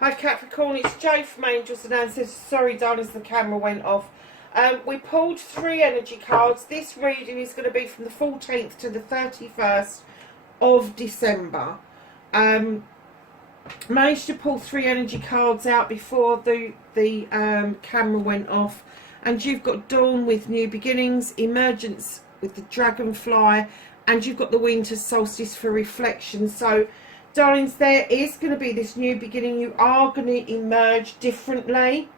Hi Capricorn, it's Jo from Angels and Ancestors. Sorry darlings, the camera went off. We pulled 3 energy cards. This reading is going to be from the 14th to the 31st of December. Managed to pull 3 energy cards out before the camera went off. And you've got Dawn with New Beginnings, Emergence with the Dragonfly, and you've got the Winter Solstice for Reflection. So darlings, there is going to be this new beginning. You are going to emerge differently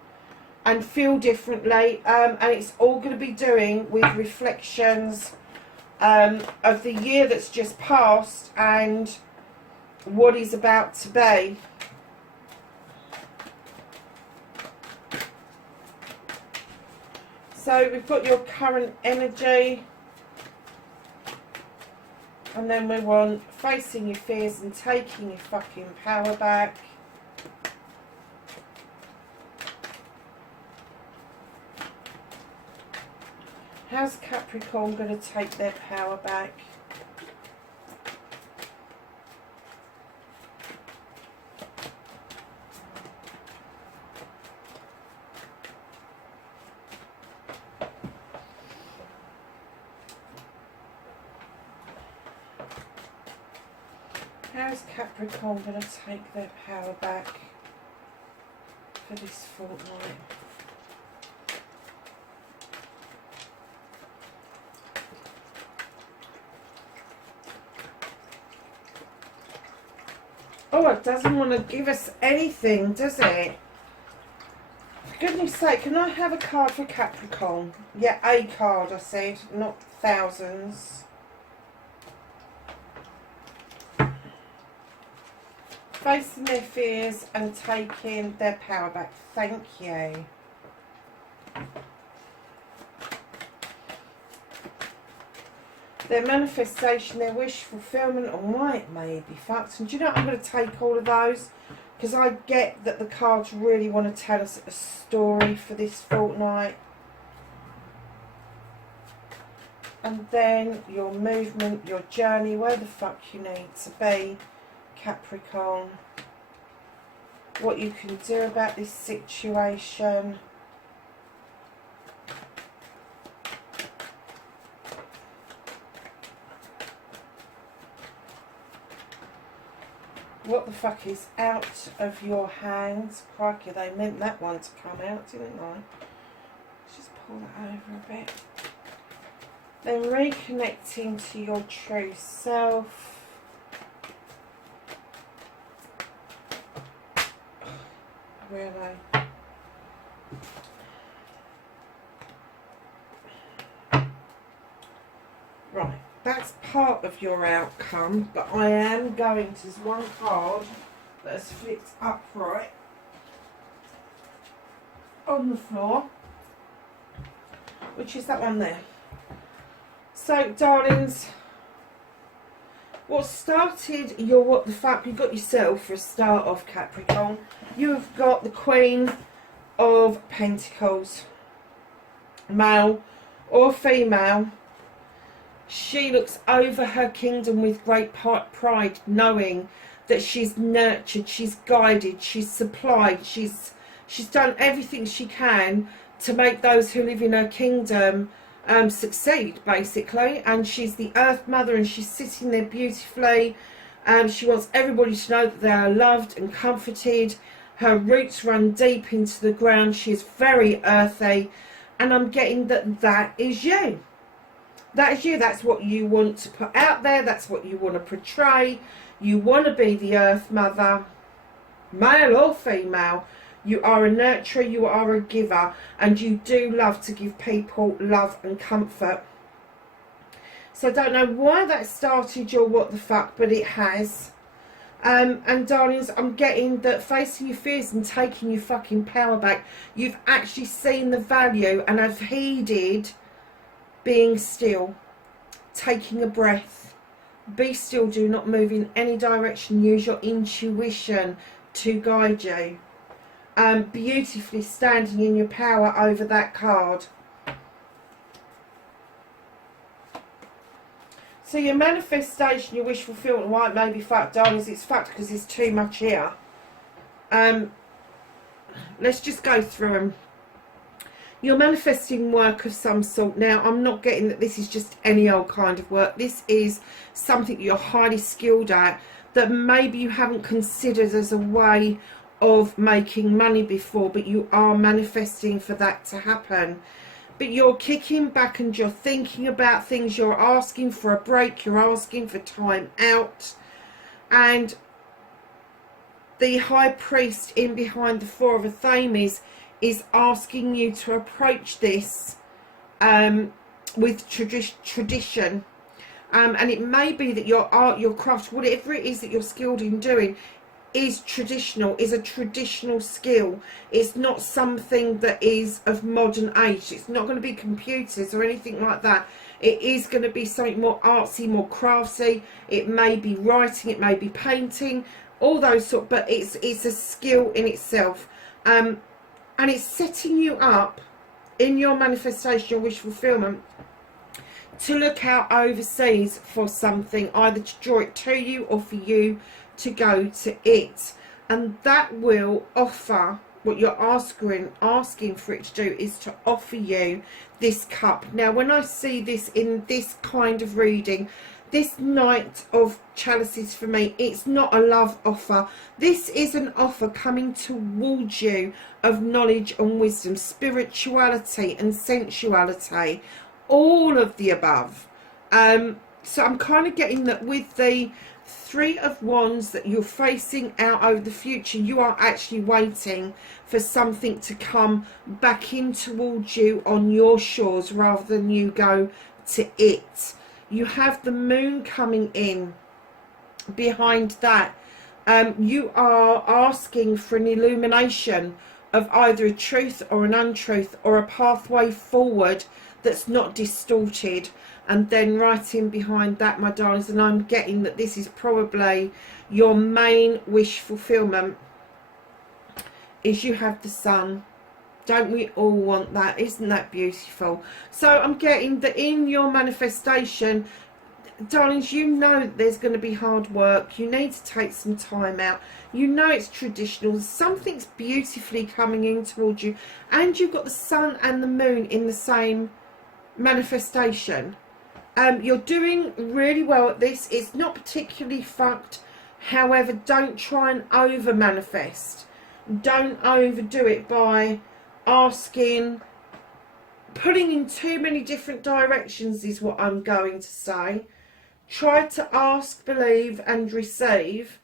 and feel differently, and it's all going to be doing with reflections of the year that's just passed and what is about to be. So we've got your current energy. And then we want facing your fears and taking your fucking power back. How's Capricorn going to take their power back? How's Capricorn going to take their power back for this fortnight? Oh, it doesn't want to give us anything, does it? For goodness sake, can I have a card for Capricorn? Yeah, a card, I said, not thousands. Facing their fears and taking their power back. Thank you. Their manifestation, their wish fulfillment, and why it may be fucked. And do you know what? I'm going to take all of those because I get that the cards really want to tell us a story for this fortnight. And then your movement, your journey, where the fuck you need to be, Capricorn. What you can do about this situation. What the fuck is out of your hands? Crikey, they meant that one to come out, didn't they? Let's just pull that over a bit. Then reconnecting to your true self. Really? Right, that's part of your outcome, but I am going to, there's one card that has flipped upright on the floor, which is that one there. So, darlings, what started your what the fuck, you got yourself for a start off, Capricorn. You've got the Queen of Pentacles, male or female. She looks over her kingdom with great pride, knowing that she's nurtured, she's guided, she's supplied, she's done everything she can to make those who live in her kingdom succeed, basically. And she's the Earth Mother, and she's sitting there beautifully. She wants everybody to know that they are loved and comforted. Her roots run deep into the ground. She is very earthy, and I'm getting that that is you. That is you. That's what you want to put out there. That's what you want to portray. You want to be the Earth Mother, male or female. You are a nurturer, you are a giver, and you do love to give people love and comfort. So I don't know why that started your what the fuck, but it has. And darlings, I'm getting that facing your fears and taking your fucking power back, you've actually seen the value and have heeded being still, taking a breath, Be still, do not move in any direction. Use your intuition to guide you. Beautifully standing in your power over that card. So your manifestation, your wish fulfillment, why it may be fucked, darlings, it's fucked because there's too much here. Let's just go through them. You're manifesting work of some sort. Now, I'm not getting that this is just any old kind of work. This is something you're highly skilled at that maybe you haven't considered as a way of making money before, but you are manifesting for that to happen. But you're kicking back and you're thinking about things. You're asking for a break. You're asking for time out. And the High Priest in behind the Four of Athames is asking you to approach this with tradition. And it may be that your art, your craft, whatever it is that you're skilled in doing, is traditional, is a traditional skill. It's not something that is of modern age. It's not going to be computers or anything like that. It is going to be something more artsy, more crafty. It may be writing, it may be painting, all those sort, but it's a skill in itself. And it's setting you up in your manifestation, your wish fulfillment, to look out overseas for something, either to draw it to you or for you to go to it. And that will offer, what you're asking for it to do is to offer you this cup. Now, when I see this in this kind of reading, this Knight of Chalices, for me, it's not a love offer. This is an offer coming towards you of knowledge and wisdom, spirituality and sensuality, all of the above. So I'm kind of getting that with the Three of Wands that you're facing out over the future, you are actually waiting for something to come back in towards you on your shores rather than you go to it. You have the Moon coming in behind that. You are asking for an illumination of either a truth or an untruth, or a pathway forward that's not distorted. And then right in behind that, my darlings, and I'm getting that this is probably your main wish fulfillment, is you have the Sun. Don't we all want that? Isn't that beautiful? So I'm getting that in your manifestation, darlings, you know that there's going to be hard work. You need to take some time out. You know it's traditional. Something's beautifully coming in towards you. And you've got the Sun and the Moon in the same manifestation. You're doing really well at this. It's not particularly fucked. However, don't try and over manifest. Don't overdo it by asking, pulling in too many different directions is what I'm going to say. Try to ask, believe and receive.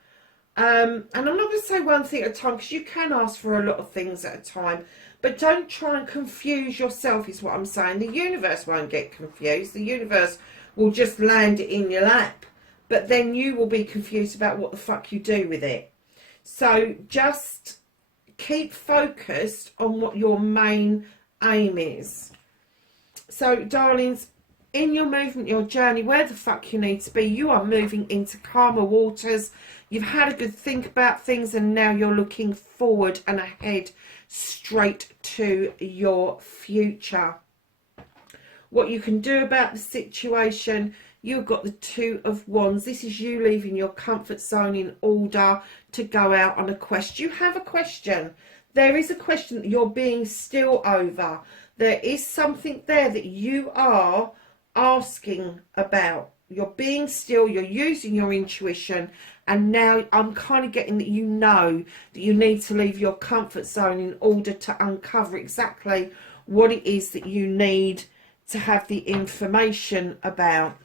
And I'm not going to say one thing at a time, because you can ask for a lot of things at a time. But don't try and confuse yourself is what I'm saying. The universe won't get confused. The universe will just land it in your lap. But then you will be confused about what the fuck you do with it. So just keep focused on what your main aim is. So, darlings, in your movement, your journey, where the fuck you need to be, you are moving into calmer waters. You've had a good think about things, and now you're looking forward and ahead, straight to your future. What you can do about the situation, you've got the Two of Wands. This is you leaving your comfort zone in order to go out on a quest. You have a question. There is a question that you're being still over. There is something there that you are asking about. You're being still, you're using your intuition, and now I'm kind of getting that you know that you need to leave your comfort zone in order to uncover exactly what it is that you need to have the information about.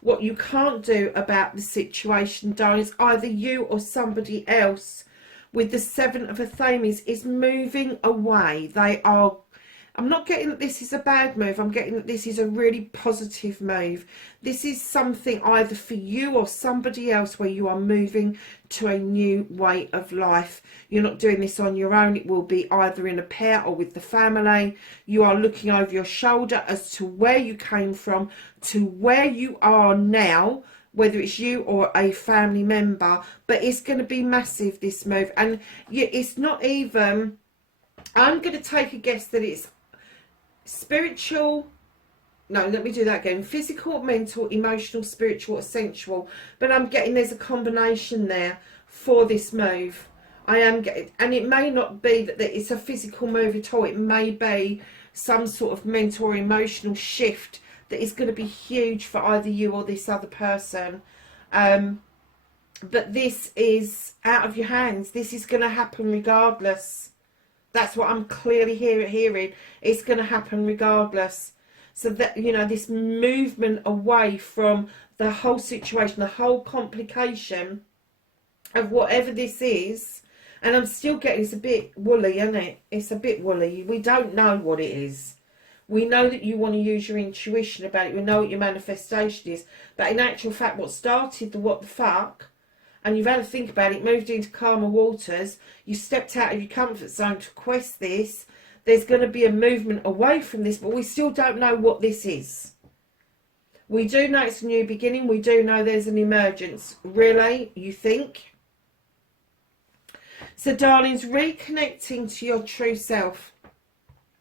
What you can't do about the situation, darlings, either you or somebody else with the Seven of Athames, is moving away. They are I'm not getting that this is a bad move. I'm getting that this is a really positive move. This is something either for you or somebody else where you are moving to a new way of life. You're not doing this on your own. It will be either in a pair or with the family. You are looking over your shoulder as to where you came from to where you are now, whether it's you or a family member. But it's going to be massive, this move. And it's not even... I'm going to take a guess that it's spiritual, no, let me do that again, physical, mental, emotional, spiritual, sensual, but I'm getting there's a combination there for this move. I am getting, and it may not be that it's a physical move at all, it may be some sort of mental or emotional shift that is going to be huge for either you or this other person. But this is out of your hands. This is going to happen regardless. That's what I'm clearly hearing. It's going to happen regardless. So that, you know, this movement away from the whole situation, the whole complication of whatever this is. And I'm still getting, it's a bit woolly, isn't it? It's a bit woolly. We don't know what it is. We know that you want to use your intuition about it. We know what your manifestation is. But in actual fact, what started the what the fuck... and you've had to think about it, moved into calmer waters, you stepped out of your comfort zone to quest this, there's going to be a movement away from this, but we still don't know what this is. We do know it's a new beginning, we do know there's an emergence. Really? You think? So, darlings, reconnecting to your true self.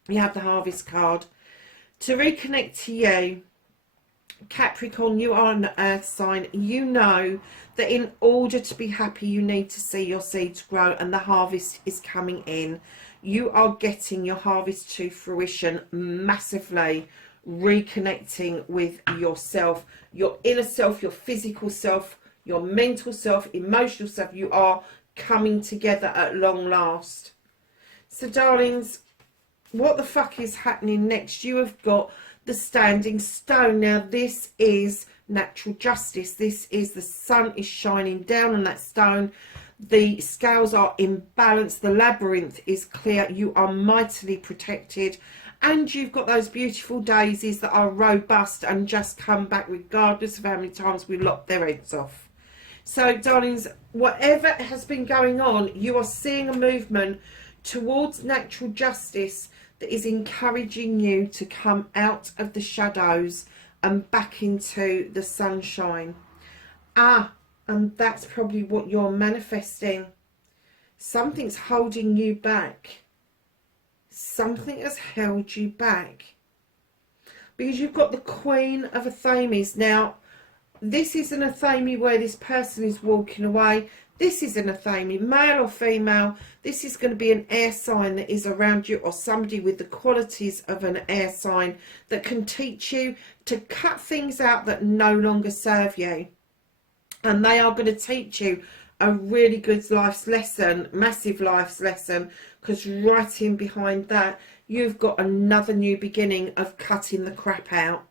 You have the Harvest card. To reconnect to you, Capricorn, you are an earth sign. You know that in order to be happy, you need to see your seeds grow, and the harvest is coming in. You are getting your harvest to fruition massively, reconnecting with yourself, your inner self, your physical self, your mental self, emotional self. You are coming together at long last. So, darlings, what the fuck is happening next? You have got the standing stone. Now this is natural justice. This is the sun is shining down on that stone. The scales are in balance. The labyrinth is clear. You are mightily protected. And you've got those beautiful daisies that are robust and just come back regardless of how many times we lop their heads off. So, darlings, whatever has been going on, you are seeing a movement towards natural justice that is encouraging you to come out of the shadows and back into the sunshine. And that's probably what you're manifesting. Something's holding you back. Something has held you back. Because you've got the Queen of Athames. Now, this isn't a Athame where this person is walking away. This is an Athame, male or female. This is going to be an air sign that is around you, or somebody with the qualities of an air sign that can teach you to cut things out that no longer serve you. And they are going to teach you a really good life's lesson, massive life's lesson, because right in behind that, you've got another new beginning of cutting the crap out.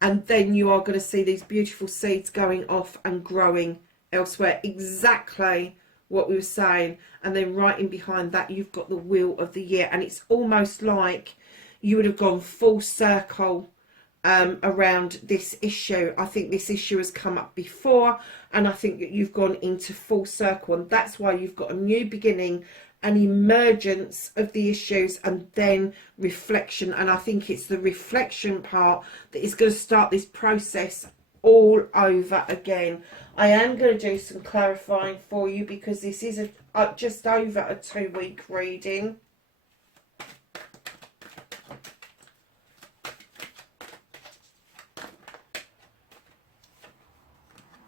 And then you are going to see these beautiful seeds going off and growing elsewhere, exactly what we were saying. And then right in behind that, you've got the Wheel of the Year, and it's almost like you would have gone full circle around this issue. I think this issue has come up before, and I think that you've gone into full circle, and that's why you've got a new beginning, an emergence of the issues, and then reflection. And I think it's the reflection part that is going to start this process all over again. I am going to do some clarifying for you, because this is just over a 2-week reading.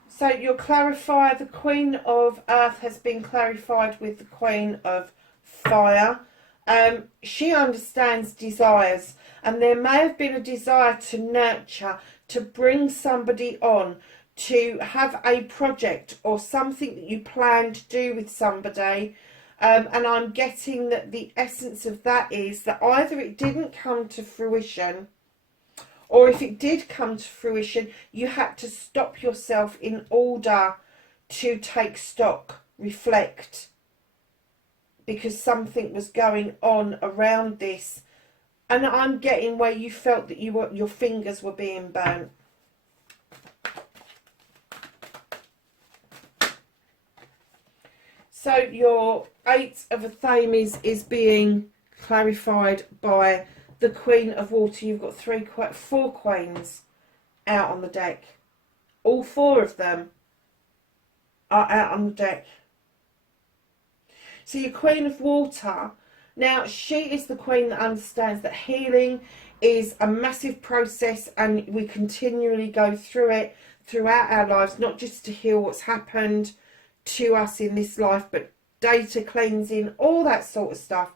So your clarifier, the Queen of Earth, has been clarified with the Queen of Fire. She understands desires, and there may have been a desire to nurture, to bring somebody on, to have a project or something that you plan to do with somebody. And I'm getting that the essence of that is that either it didn't come to fruition, or if it did come to fruition, you had to stop yourself in order to take stock, reflect, because something was going on around this And I'm getting where you felt that your fingers were being burnt. So your Eight of Athames is being clarified by the Queen of Water. You've got four queens out on the deck. All four of them are out on the deck. So your Queen of Water, now she is the queen that understands that healing is a massive process, and we continually go through it throughout our lives, not just to heal what's happened to us in this life, but data cleansing, all that sort of stuff.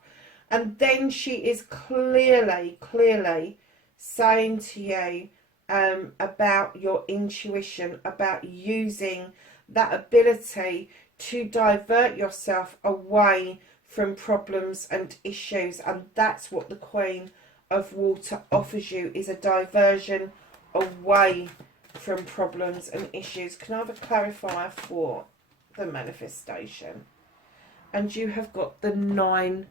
And then she is clearly saying to you about your intuition, about using that ability to divert yourself away from problems and issues. And that's what the Queen of Water offers you, is a diversion away from problems and issues. Can I have a clarifier for the manifestation? And you have got the Nine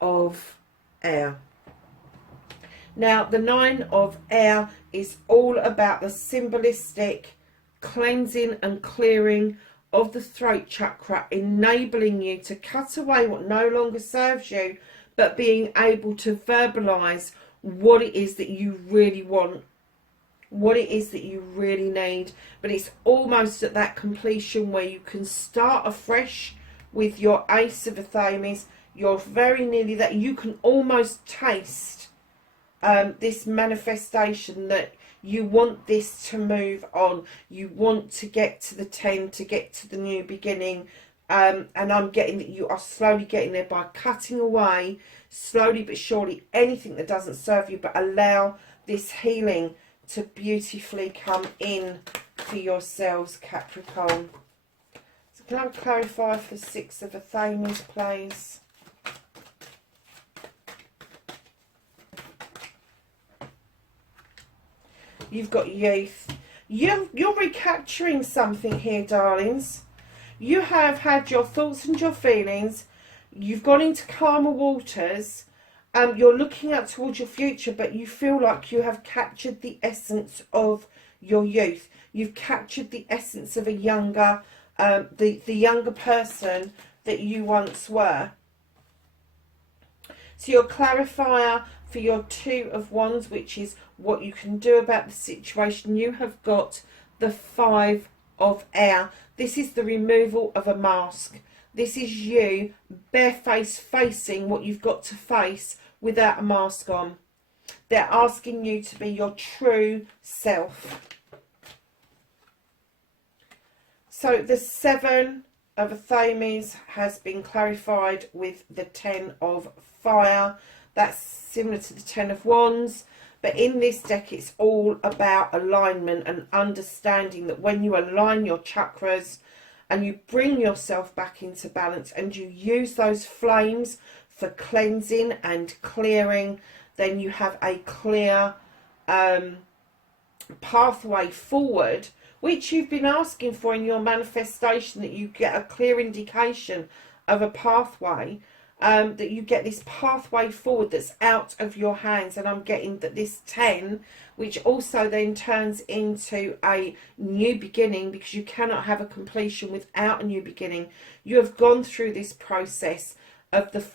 of Air. Now the Nine of Air is all about the symbolistic cleansing and clearing of the throat chakra, enabling you to cut away what no longer serves you, but being able to verbalize what it is that you really want, what it is that you really need. But it's almost at that completion where you can start afresh with your Ace of Athames. You're very nearly that. You can almost taste this manifestation that you want this to move on. You want to get to the 10, to get to the new beginning. And I'm getting that you are slowly getting there by cutting away, slowly but surely, anything that doesn't serve you, but allow this healing to beautifully come in for yourselves, Capricorn. So can I clarify for the Six of Athames, please? You've got youth. You're recapturing something here, darlings. You have had your thoughts and your feelings. You've gone into calmer waters. You're looking out towards your future, but you feel like you have captured the essence of your youth. You've captured the essence of a younger, the younger person that you once were. So your clarifier for your Two of Wands, which is what you can do about the situation, you have got the Five of Air. This is the removal of a mask. This is you barefaced facing what you've got to face without a mask on. They're asking you to be your true self. So the Seven of Athames has been clarified with the Ten of Fire. That's similar to the Ten of Wands. But in this deck, it's all about alignment and understanding that when you align your chakras and you bring yourself back into balance and you use those flames for cleansing and clearing, then you have a clear pathway forward, which you've been asking for in your manifestation, that you get a clear indication of a pathway. That you get this pathway forward that's out of your hands. And I'm getting that this 10, which also then turns into a new beginning, because you cannot have a completion without a new beginning. You have gone through this process of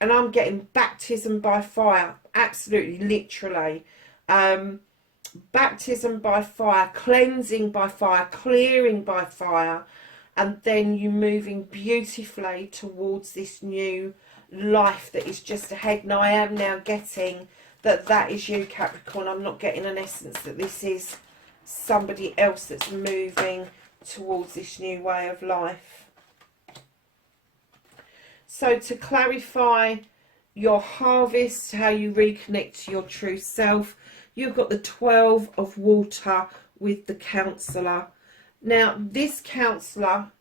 and I'm getting baptism by fire, absolutely, literally. Baptism by fire, cleansing by fire, clearing by fire. And then you moving beautifully towards this new life that is just ahead. Now I am now getting that is you, Capricorn. I'm not getting an essence that this is somebody else that's moving towards this new way of life. So to clarify your harvest, how you reconnect to your true self, you've got the 12 of Water with the Counselor. Now, this counsellor,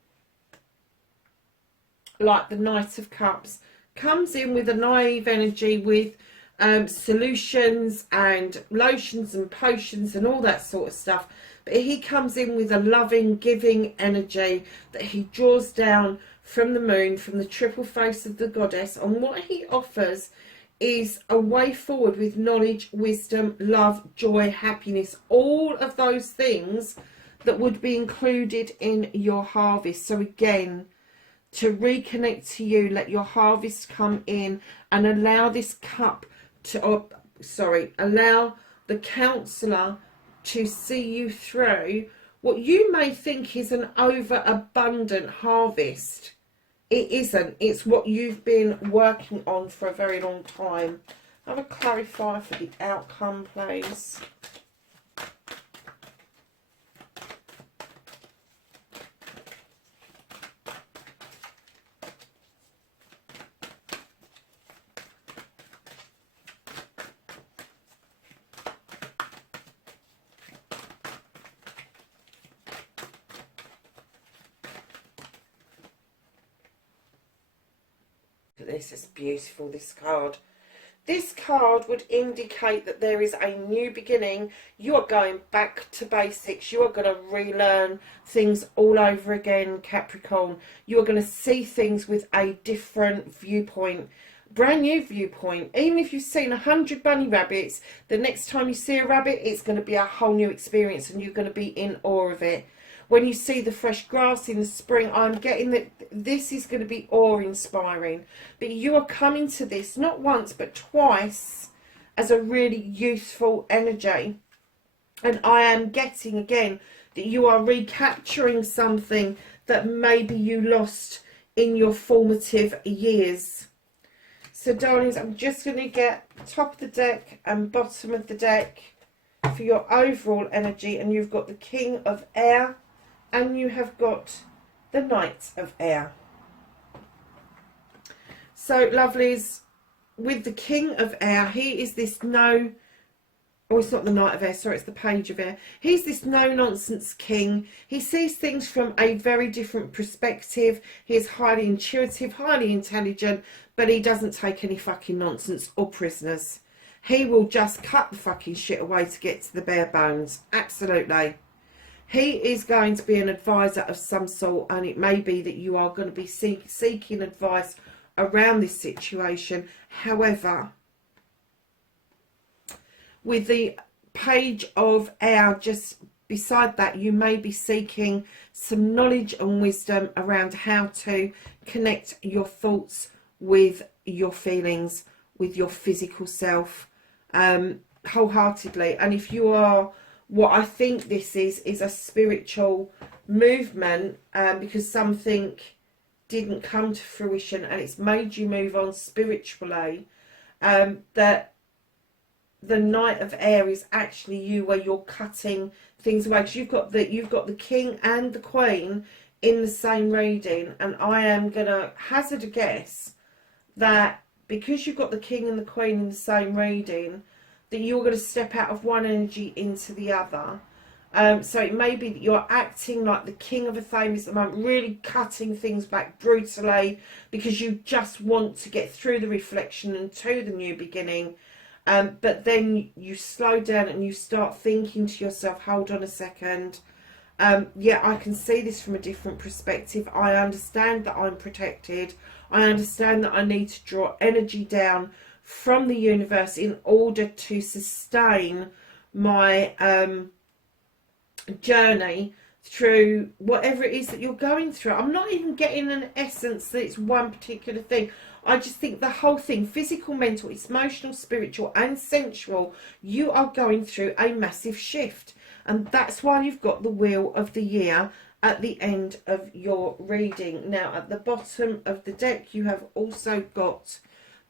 like the Knight of Cups, comes in with a naive energy, with solutions and lotions and potions and all that sort of stuff. But he comes in with a loving, giving energy that he draws down from the moon, from the triple face of the goddess. And what he offers is a way forward with knowledge, wisdom, love, joy, happiness, all of those things that would be included in your harvest. So again, to reconnect to you, let your harvest come in and allow this cup to, allow the counselor to see you through what you may think is an overabundant harvest. It isn't. It's what you've been working on for a very long time. Have a clarifier for the outcome, please. This is beautiful, this card. This card would indicate that there is a new beginning. You are going back to basics. You are going to relearn things all over again, Capricorn. You are going to see things with a different viewpoint, brand new viewpoint. Even if you've seen 100 bunny rabbits, the next time you see a rabbit, it's going to be a whole new experience and you're going to be in awe of it. When you see the fresh grass in the spring, I'm getting that this is going to be awe-inspiring. But you are coming to this not once but twice as a really youthful energy. And I am getting, again, that you are recapturing something that maybe you lost in your formative years. So, darlings, I'm just going to get top of the deck and bottom of the deck for your overall energy. And you've got the King of Air. And you have got the Knight of Air. So, lovelies, with the King of Air, he is this it's not the Knight of Air, sorry, it's the Page of Air. He's this no-nonsense king. He sees things from a very different perspective. He is highly intuitive, highly intelligent, but he doesn't take any fucking nonsense or prisoners. He will just cut the fucking shit away to get to the bare bones. Absolutely. He is going to be an advisor of some sort, and it may be that you are going to be seeking advice around this situation. However, with the Page of Air just beside that, you may be seeking some knowledge and wisdom around how to connect your thoughts with your feelings, with your physical self, wholeheartedly. And if you are, what I think this is a spiritual movement, because something didn't come to fruition and it's made you move on spiritually, that the Knight of Air is actually you, where you're cutting things away. Because you've got the King and the Queen in the same reading, and I am gonna hazard a guess that because you've got the King and the Queen in the same reading, that you're going to step out of one energy into the other. So it may be that you're acting like the King of a Thames at the moment, really cutting things back brutally because you just want to get through the reflection and to the new beginning. But then you slow down and you start thinking to yourself, hold on a second. Yeah, I can see this from a different perspective. I understand that I'm protected. I understand that I need to draw energy down from the universe in order to sustain my journey through whatever it is that you're going through. I'm not even getting an essence that it's one particular thing. I just think the whole thing, physical, mental, emotional, spiritual and sensual, you are going through a massive shift. And that's why you've got the Wheel of the Year at the end of your reading. Now, at the bottom of the deck, you have also got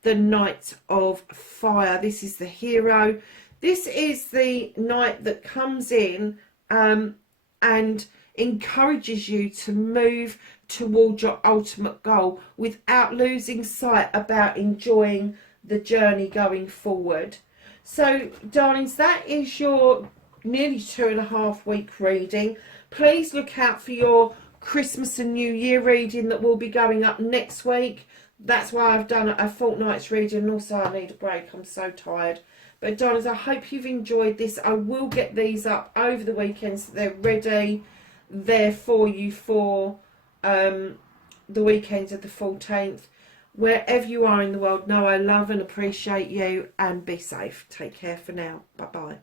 the Knight of Fire. This is the hero. This is the knight that comes in and encourages you to move towards your ultimate goal without losing sight about enjoying the journey going forward. So, darlings, that is your nearly 2.5 week reading. Please look out for your Christmas and New Year reading that will be going up next week. That's why I've done a fortnight's reading, and also I need a break. I'm so tired. But darlings, I hope you've enjoyed this. I will get these up over the weekend so they're ready there for you for the weekend of the 14th. Wherever you are in the world, know I love and appreciate you, and be safe. Take care for now. Bye-bye.